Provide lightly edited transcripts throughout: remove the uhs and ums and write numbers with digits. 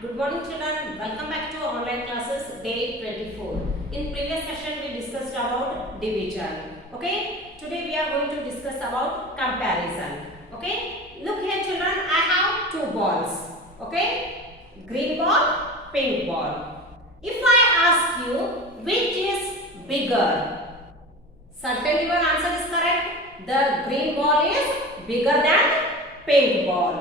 Good morning children. Welcome back to online classes day 24. In previous session we discussed about division. Okay. Today we are going to discuss about comparison. Okay. Look here children. I have two balls. Okay. Green ball, pink ball. If I ask you which is bigger, certainly your answer is correct. The green ball is bigger than pink ball.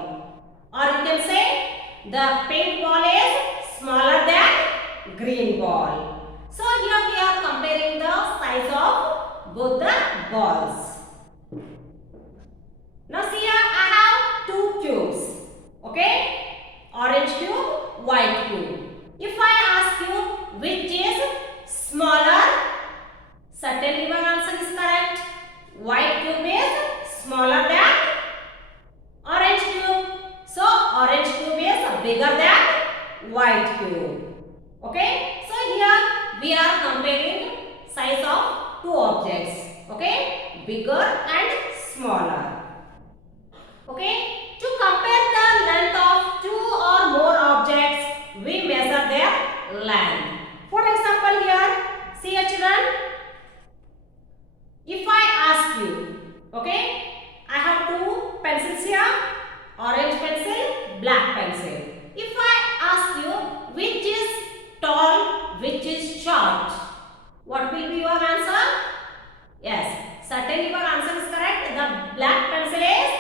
Or you can say the pink ball is smaller than green ball. So here we are comparing the size of both the balls. Now see here I have two cubes. Okay? Orange cube, white cube. If I ask you which is smaller, certainly your answer is correct. White cube is smaller than orange cube. So orange cube is bigger than white cube. Okay. So here we are comparing size of two objects. Okay. Bigger and smaller. Okay. To compare the length of two or more objects, we measure their length. For example here, see here children. If I ask you, okay, I have two pencils here. Orange pencil, black pencil. If I ask you which is tall, which is short, what will be your answer? Yes, certainly your answer is correct. The black pencil is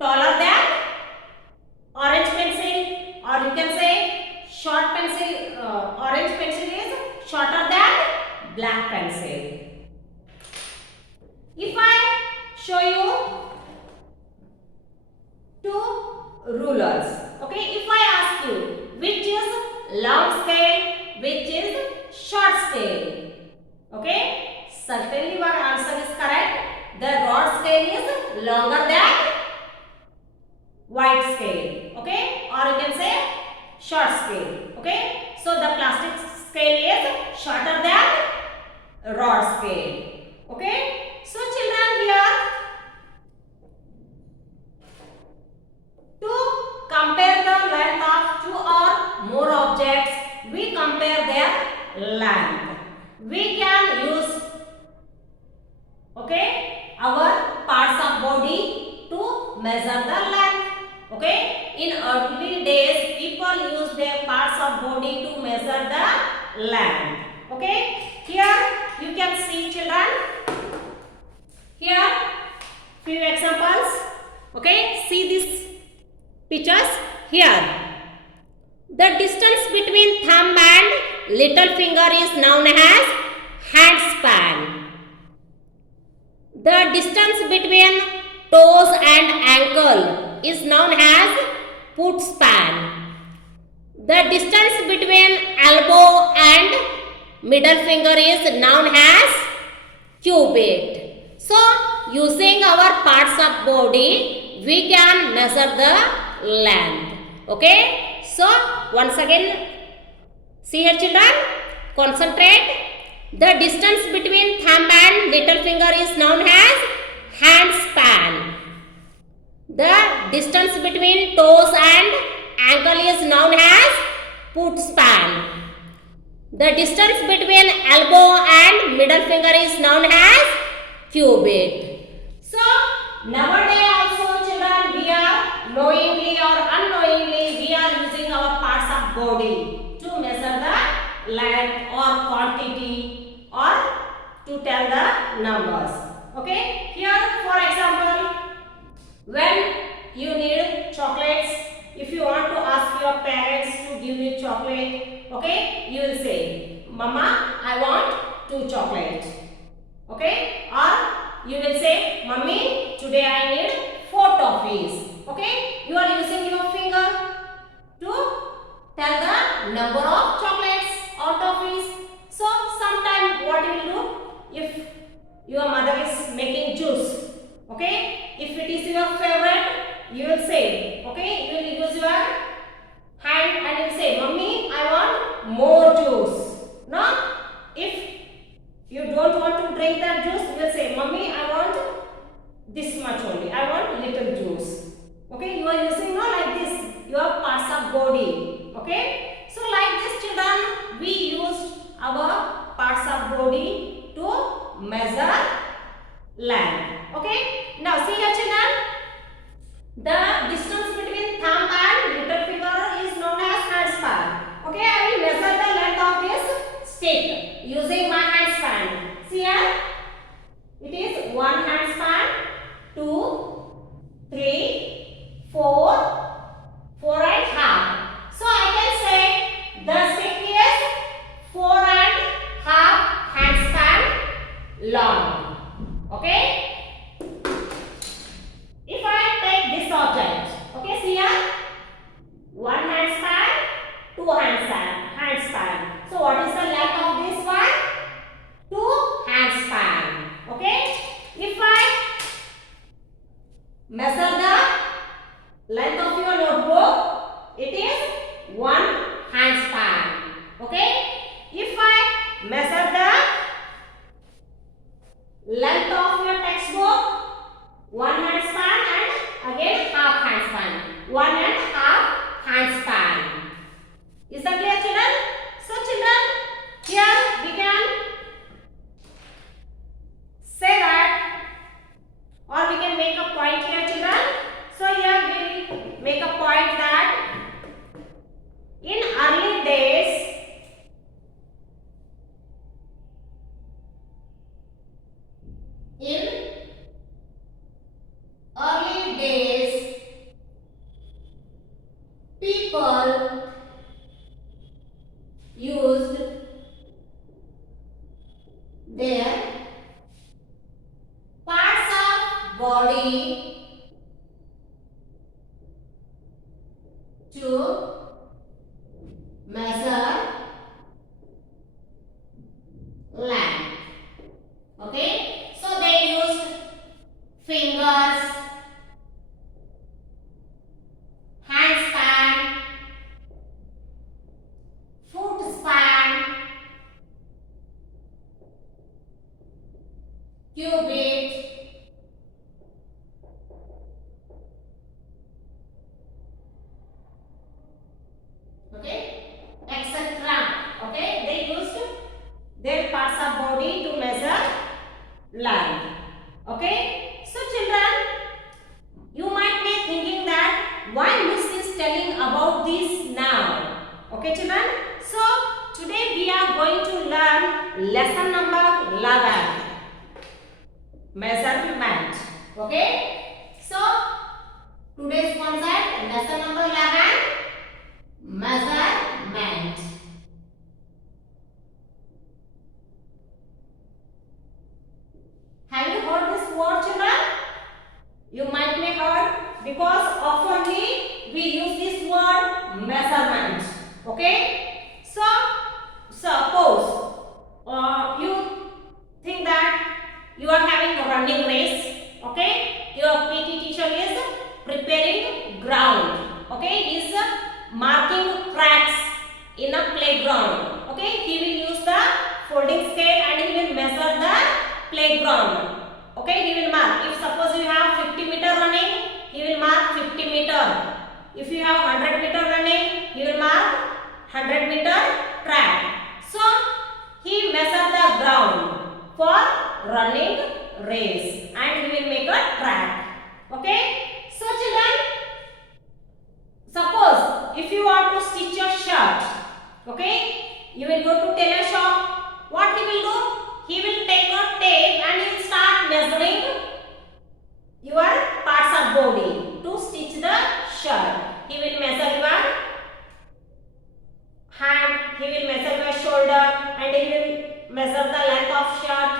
taller than orange pencil, or you can say short pencil, orange pencil is shorter than black pencil. If I show you two rulers. Okay, if I ask you which is long scale, which is short scale. Okay, certainly your answer is correct. The rod scale is longer than white scale. Okay, or you can say short scale. Okay, so the plastic scale is shorter than rod scale. Okay, so children here, compare the length of two or more objects, we compare their length. We can use, okay, our parts of body to measure the length. Okay, in early days people use their parts of body to measure the length. Okay, here you can see children, here few examples. Okay, see this pictures here. The distance between thumb and little finger is known as hand span. The distance between toes and ankle is known as foot span. The distance between elbow and middle finger is known as cubit. So, using our parts of body, we can measure the length. Okay, so once again, see here children, concentrate. The distance between thumb and little finger is known as hand span. The distance between toes and ankle is known as foot span. The distance between elbow and middle finger is known as cubit. So nowadays also children, we are knowingly or unknowingly we are using our parts of body to measure the length or quantity or to tell the numbers. Okay, here for example, when you need chocolates, if you want to ask your parents to give you chocolate, okay, you will say, Mama, I want 2 chocolates. Okay, or you will say, Mummy, today I need 4 toffees. Okay, you are using your finger to tell the number of chocolates or toffees. So sometime what you will do, if your mother is making juice, okay, if it is your favorite, you will say, okay, you will use your hand and you will say, Mummy, I want more juice. No, if you don't want to drink that juice, you will say, Mummy, I want this much only. I want little juice. Okay, you are using not like this, your parts of body. Okay. So like this children, we used our parts of body to measure land. Okay. Now see here children, the distance between thumb and little finger is known as handspan. Okay, I will measure the length of this stick using my handspan. See here, it is 1 handspan, 2, 3, 4, 4 and half. So I can say the stick is 4 and half handspan long. Okay. If I take this object, okay, see here, 1 handspan, 2 handspan. So what is the length of this one? 2 handspan. Okay. If I measure the length of your notebook, it is 1 handspan. Okay. If I measure the length of your textbook, 1 handspan and again half handspan. 1 and half handspan. Is that clear children? So children, here we can say that, or we can make a point here children. So here we will make a point that in early days, people used their parts of body to measure land. Okay, so they used fingers, hand span, foot span, cubit, okay, etc. Okay, they used their parts of body to measure land. Okay, so children, you might be thinking that why Miss is telling about this now. Okay children, so today we are going to learn lesson number 11, measurement. Okay, so today's concept, lesson number 11, measurement. Have you heard this word children? You might be heard because oftenly we use this word measurement. Okay, so suppose you think that you are having a running race. Okay, your PT teacher is preparing ground. Okay, he is marking tracks in a playground. Okay, he will use the folding scale and he will measure the playground. Okay, he will mark. If suppose you have 50 meter running, he will mark 50 meter. If you have 100 meter running, he will mark 100 meter track. So he measures the ground for running race and he will make a track. Okay, so children, suppose if you want to stitch your shirt, okay, you will go to tailor shop. What he will do? He will take a tape and he will start measuring your parts of body to stitch the shirt. He will measure your hand, he will measure your shoulder and he will measure the length of shirt.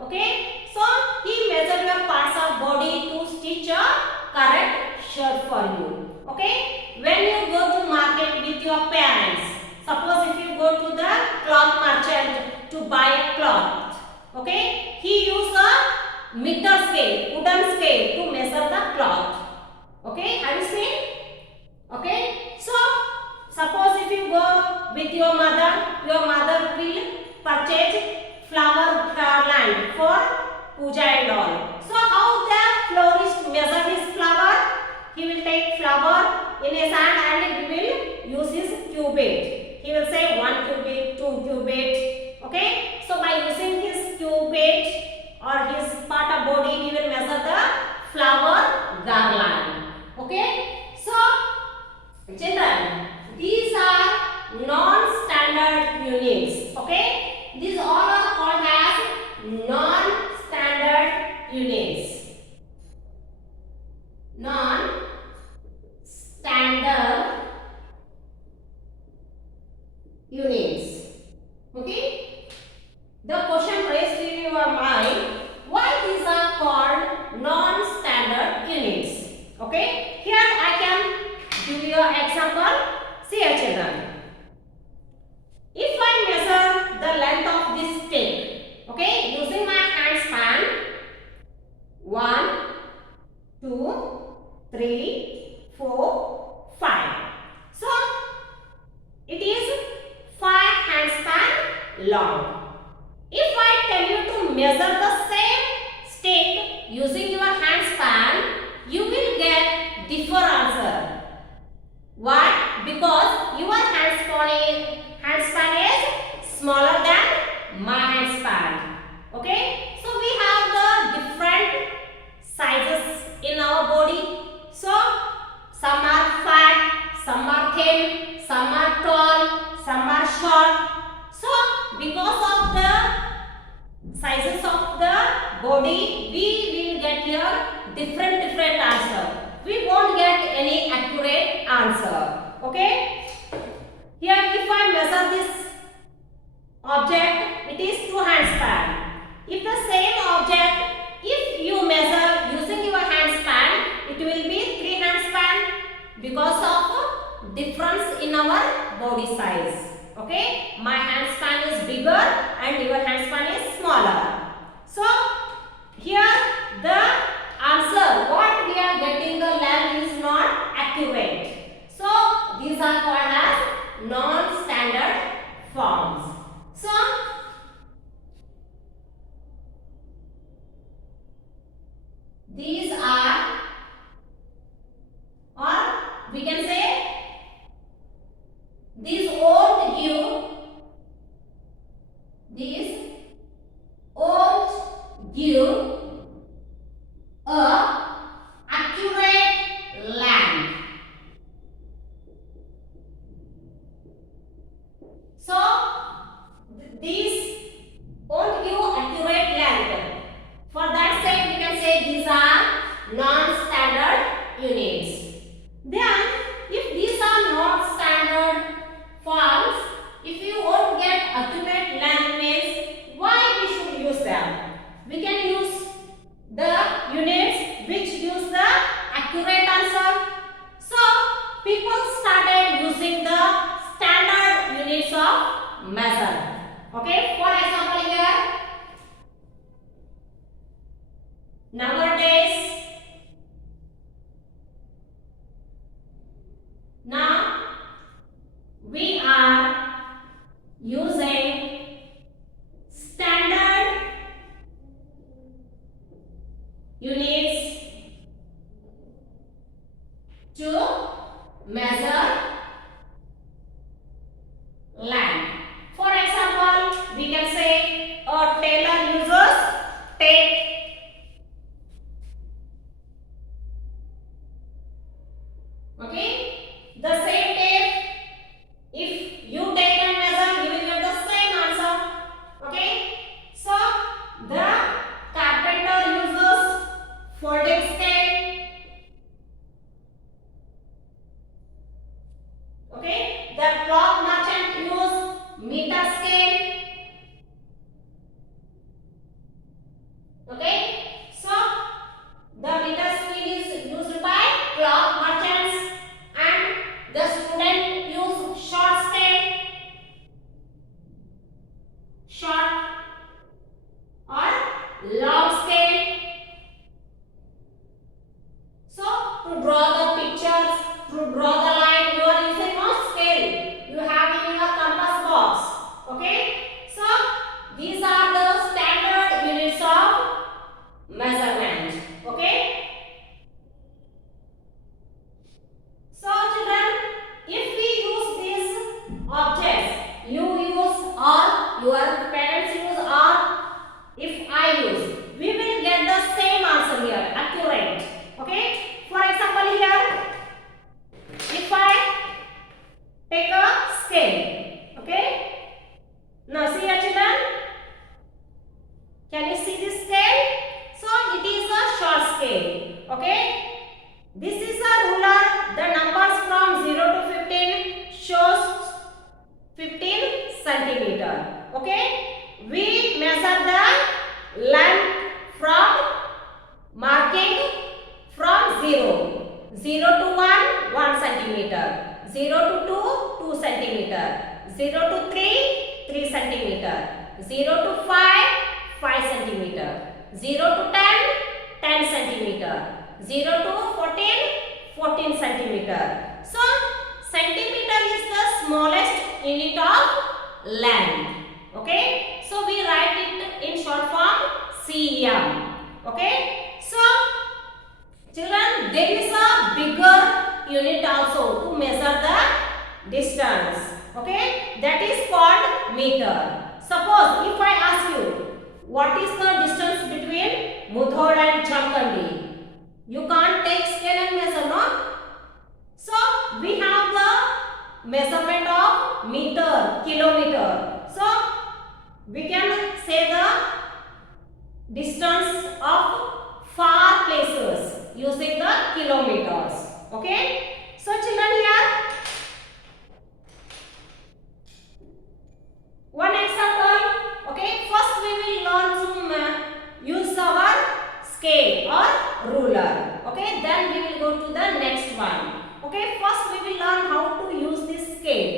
Okay, so he measures your parts of body to stitch a correct shirt for you. Okay, when you go to market with your parents, suppose if you go to the cloth merchant to buy a cloth, okay, he use a meter scale, wooden scale to measure the cloth. Okay, have you seen? Okay, so suppose if you go with your mother will purchase flower garland for puja and all. So how the florist measure his flower? He will take flower in his hand and he will use his cubit. He will say 1 cubit, 2 cubit. Okay. So by using his cubit or his part of body, he will measure the flower garland. Okay. So children, these are non-standard units. Okay. These all are called as non-standard units. Non-standard units. Okay. The question raised in your mind, why these are called non-standard units? Okay. Here I can give you an example. See here children. If I measure the length of this stick, okay, using my hand span, 1, 2, 3, 4, 5. So it is 5 hand span long. If I tell you to measure the same stick using your hand span, you will get different answer. Why? Because your hand span is smaller than my hand span. Okay? So we have the different sizes in our body. So some are fat, some are thin, some are tall, some are short. So because of the sizes of the body, we will get here different answer. We won't get any accurate answer. Okay? Here if I measure this object, it is 2 hand span. If the same object, if you measure using your hand span, it will be 3 hand span because of difference in our body size. Okay? My hand span is bigger and your hand span is smaller. So here the answer what we are getting the length is not accurate. So these are called as non-standard forms. So these are, or we can say these won't give a accurate length. So these won't give accurate length. For that sake we can say these are non-standard units. Then if these are not standard forms, if you won't get accurate length means why we should use them? We can use the units which gives the accurate answer. So people started using the standard units of measure. Okay, for example here, nowadays, now we are using standard units to measure length. For example, we can say a tailor uses tape. Okay, the same tape, if you take and measure, you will get the same answer. Okay, so the carpenter uses folding scale. Okay, the cloth merchant use meter scale. Okay, so the meter scale is used by cloth merchants and the student use short scale, short or long scale. So to draw the pictures, to draw the line, you are using no scale. You have in your compass box. Okay, so these are the standard units of measurement. Okay. So children, if we use these 0 to 1, 1 centimeter. 0 to 2, 2 centimeter. 0 to 3, 3 centimeter. 0 to 5, 5 centimeter. 0 to 10, 10 centimeter. 0 to 14, 14 centimeter. So, centimeter is the smallest unit of length. Okay. So, we write it in short form cm. Okay. So, children, there is a bigger unit also to measure the distance. Okay. That is called meter. Suppose if I ask you, what is the distance between Mudhol and Jamkhandi? You can't take scale and measure, no? So, we have the measurement of meter, kilometer. So, we can say the distance of far places using the kilometers. Okay? So, children, here one example. Okay, first we will learn to use our scale or ruler. Okay, then we will go to the next one. Okay, first we will learn how to use this scale.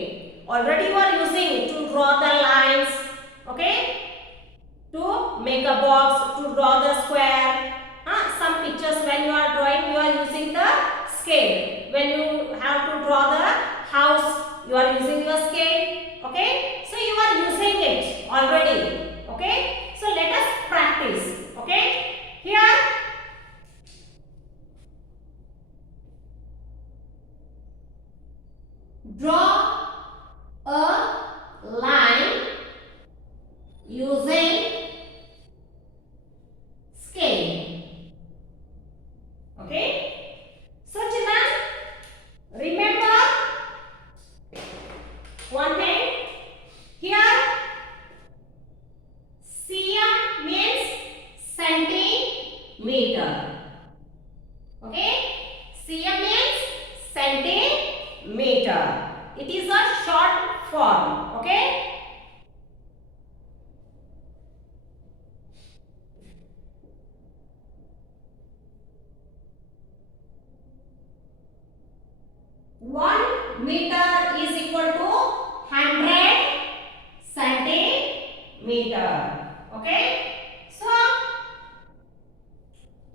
Already you are using to draw the lines. Okay, to make a box, to draw the square. Some pictures when you are drawing, you are using the scale. When you have to draw the house, you are using your scale. Okay, so you are using it already. Okay, so let us practice. Okay, here draw a line using scale. Okay, so children, remember one thing. Here cm means centimeter. Okay, cm means centimeter. It is a short form. Okay, one meter is equal to 100 centimeter. Okay, so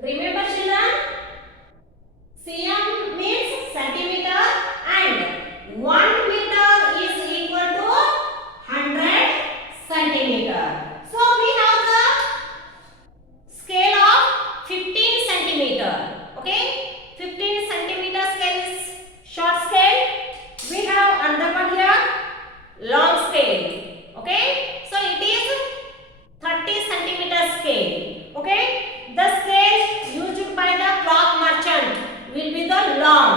remember children, cm means centimeter and 1 meter is equal to 100 centimeter. So we have the scale of 15 centimeter. Okay, 15 centimeter scale is short scale. We have another one here, long scale. Okay, so it is 30 centimeter scale. Okay, the scale used by the cloth merchant will be the long.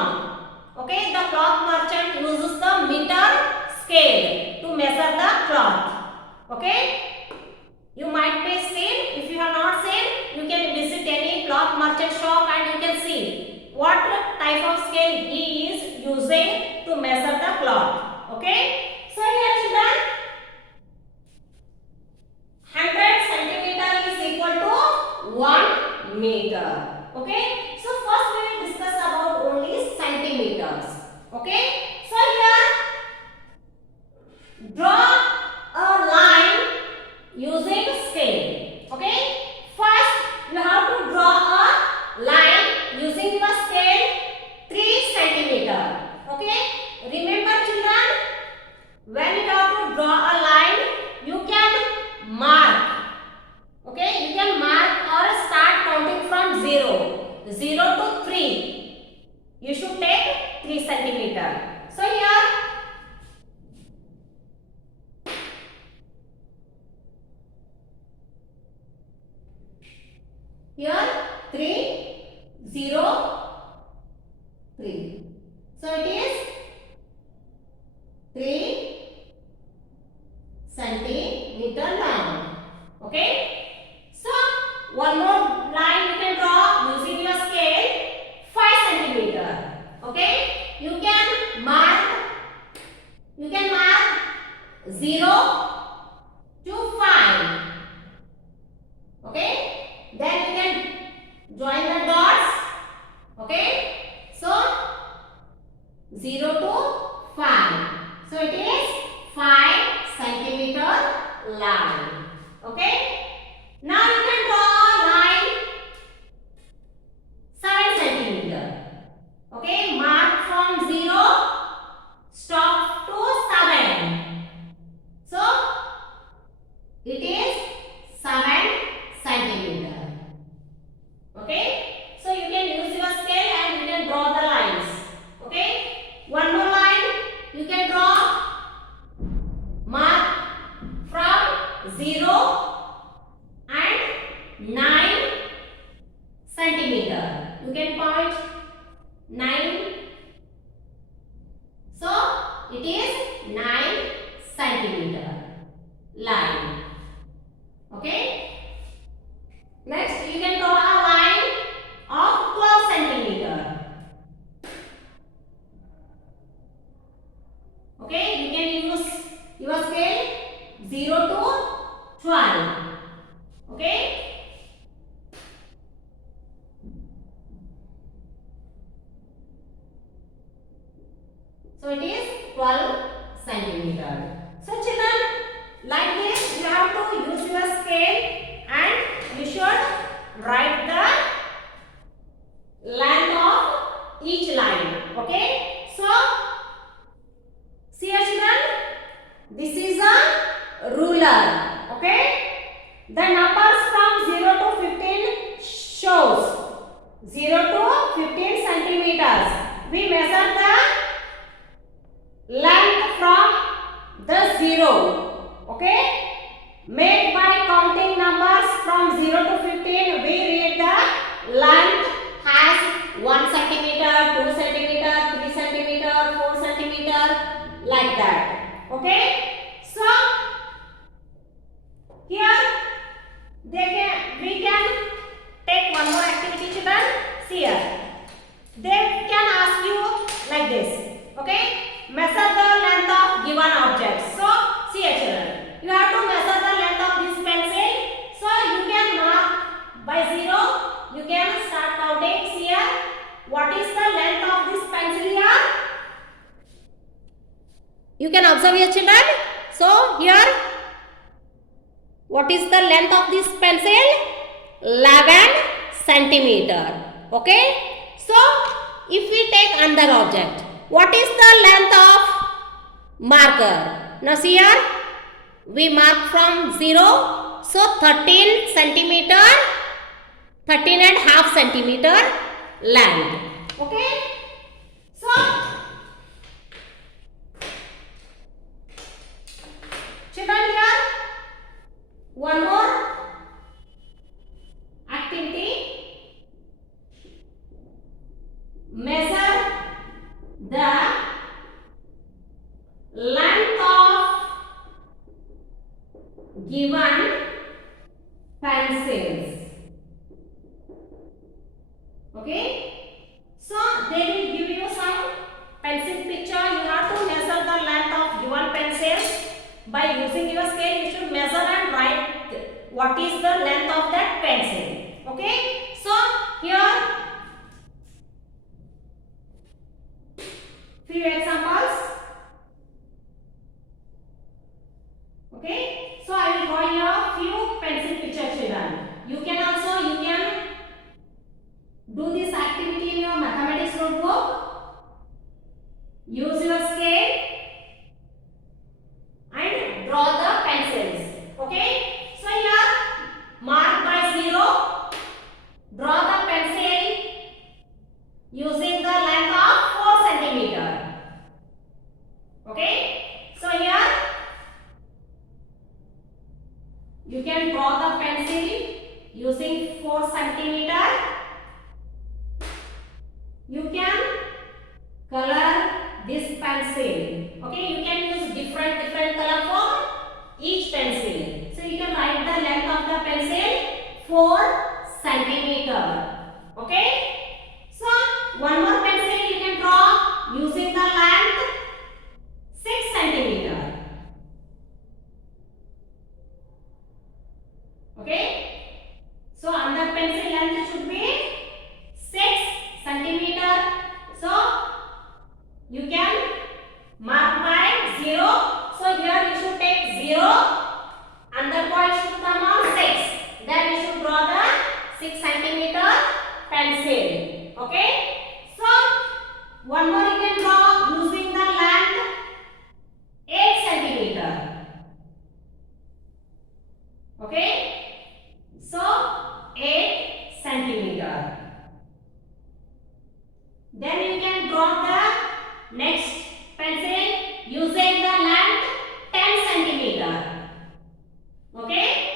Okay, the cloth merchant uses the meter scale to measure the cloth. Okay, you might be seen. If you have not seen, you can visit any cloth merchant shop and you can see what type of scale he is using to measure the cloth. Okay, so here children, 100 centimeter is equal to 1 meter. Okay, so first we will discuss about only centimeters. Okay, so here draw a line using scale. Okay, first you have to draw a line using your scale 3 centimeter. Okay, remember children, when you have to draw a line, you can mark. Okay, you can mark or start counting from 0 to 3. You should take 3 centimeter. So here 3, 0, 3. So it is 3 centimeter long. Okay. So one more line you can draw using your scale 5 centimeter. Okay. You can mark 0 to 5. Okay. Then you can join the dots. Okay. So 0 to 5. So it is 5 centimeter line. Okay. Now you can draw a line 7 centimeter. Okay. Mark from 0, stop to 7. So it is 7 centimeter. Okay. So you can use your scale and you can draw the lines. Okay. One more line you can draw. Mark from 0 and 9 centimeter. You can point 9. So it is 9 centimeter line. Okay. Next you can draw a line of 12 centimeter. Okay, you can use your scale 0 to 12. Okay. So it is 12 centimeter. So children, like this you have to use your scale and you should write the length of each line. Okay. So see here children, this is a ruler. Okay. The numbers from 0 to 15 shows 0 to 15 centimeters. We measure the length from the 0. Okay. Made by counting numbers from 0 to 15, we read the length has 1 centimeter, 2 centimeter, 3 centimeter, 4 centimeter, like that. Okay. So here we can take one more activity children. See here. They can ask you like this. Okay. Measure the length of given object. So see here children. You have to measure the length of this pencil. So you can mark by 0. You can start counting. See here. What is the length of this pencil here? You can observe here children. So here, what is the length of this pencil? 11 centimeter. Okay. So if we take another object, what is the length of marker? Now see here. We mark from 0, so 13 centimeter, 13 and half centimeter length. Okay. So children, here one more activity. Measure the length of given pencils. Okay. So they will give you some pencil picture. You have to measure the length of given pencils. By using your scale, you should measure and write what is the length of that pencil. Okay. So here few examples. Okay. So I will draw here few pencil picture children. You can do this activity in your mathematics notebook. Use your scale and draw the pencils. Okay. So here mark by 0. Draw the pencil using the length of 4 centimeter. Okay. So here you can draw the pencil using 4 centimeter. You can color this pencil. Okay, you can use different color for each pencil. So you can write the length of the pencil 4 centimeter. Okay. So one more pencil you can draw using the length 6 centimeter. Okay. So another pencil length should be 6 centimeter. So you can Next pencil using the length 10 centimeter. Okay.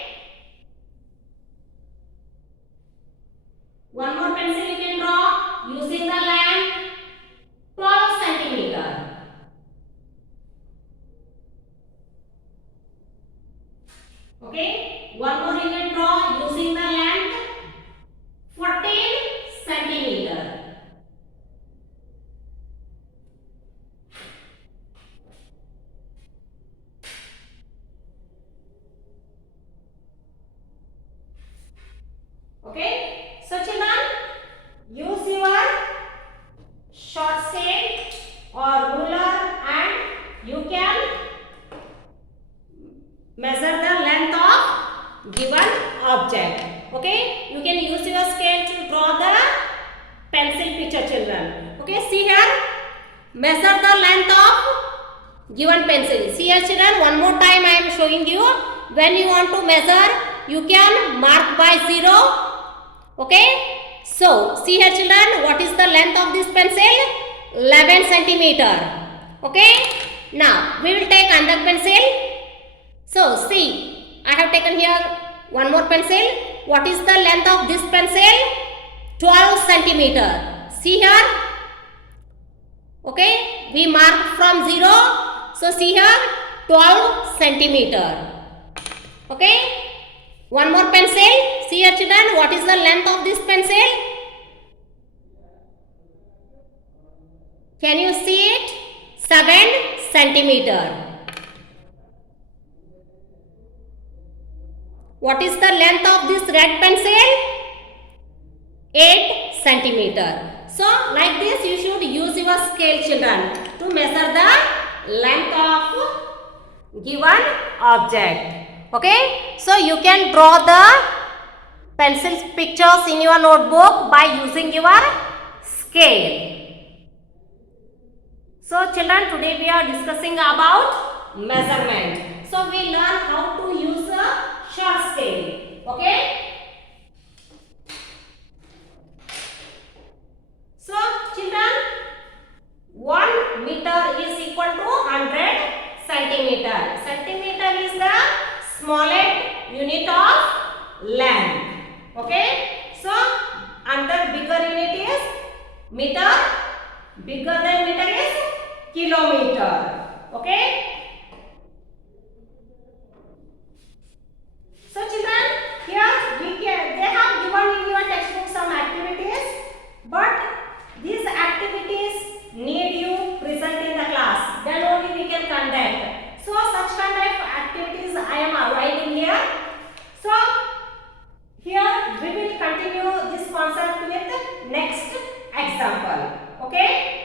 One more pencil you can draw using the length 12 centimeter. Okay. One more you can draw using the length 14 centimeter. Okay. So children, use your short scale or ruler and you can measure the length of given object. Okay, you can use your scale to draw the pencil picture, children. Okay, see here, measure the length of given pencil. See here children, one more time I am showing you. When you want to measure, you can mark by 0. Okay, so see here children, what is the length of this pencil? 11 centimeter. Okay, now we will take another pencil. So see, I have taken here one more pencil. What is the length of this pencil? 12 centimeter. See here. Okay, we mark from 0. So see here, 12 centimeter. Okay, one more pencil. See here children, what is the length of this pencil? Can you see it? 7 centimeter. What is the length of this red pencil? 8 centimeter. So like this you should use your scale, children, to measure the length of given object. Okay, so you can draw the pencil pictures in your notebook by using your scale. So children, today we are discussing about measurement. So we learn how to use a short scale. Okay. So children, 1 meter is equal to 100 centimeter. Centimeter is the smallest unit of length. Okay. So another bigger unit is meter. Bigger than meter is kilometer. Okay. So children, here they have given in your textbook some activities, but these activities need you present in the class. Then only we can conduct. So such kind of activities I am avoiding here. So here we will continue this concept with next example. Okay.